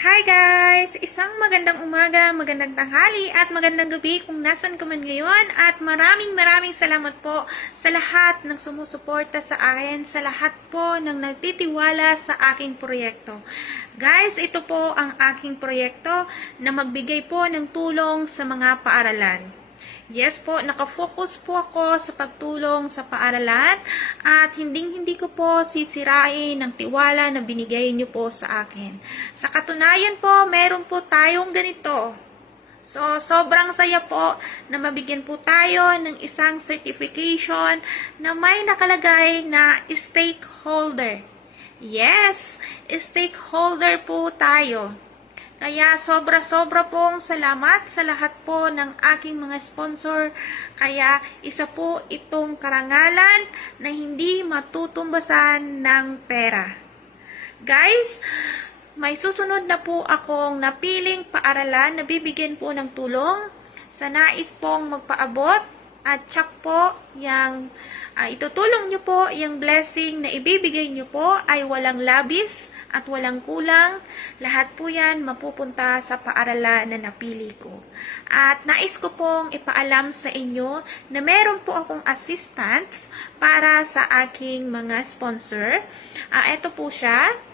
Hi guys! Isang magandang umaga, magandang tanghali at magandang gabi kung nasan ka man ngayon at maraming salamat po sa lahat ng sumusuporta sa akin, sa lahat po ng nagtitiwala sa aking proyekto. Guys, ito po ang aking proyekto na magbigay po ng tulong sa mga paaralan. Yes po, nakafocus po ako sa pagtulong sa paaralan at hindi ko po sisirain ng tiwala na binigay niyo po sa akin. Sa katunayan po, meron po tayong ganito. So, sobrang saya po na mabigyan po tayo ng isang certification na may nakalagay na stakeholder. Yes, stakeholder po tayo. Kaya sobra pong salamat sa lahat po ng aking mga sponsor. Kaya isa po itong karangalan na hindi matutumbasan ng pera. Guys, may susunod na po akong napiling paaralan na bibigyan po ng tulong sa nais pong magpaabot at tsak po yung itutulong nyo po yung blessing na ibibigay nyo po ay walang labis at walang kulang. Lahat po yan mapupunta sa paaralan na napili ko. At nais ko pong ipaalam sa inyo na meron po akong assistants para sa aking mga sponsor. Ito po siya.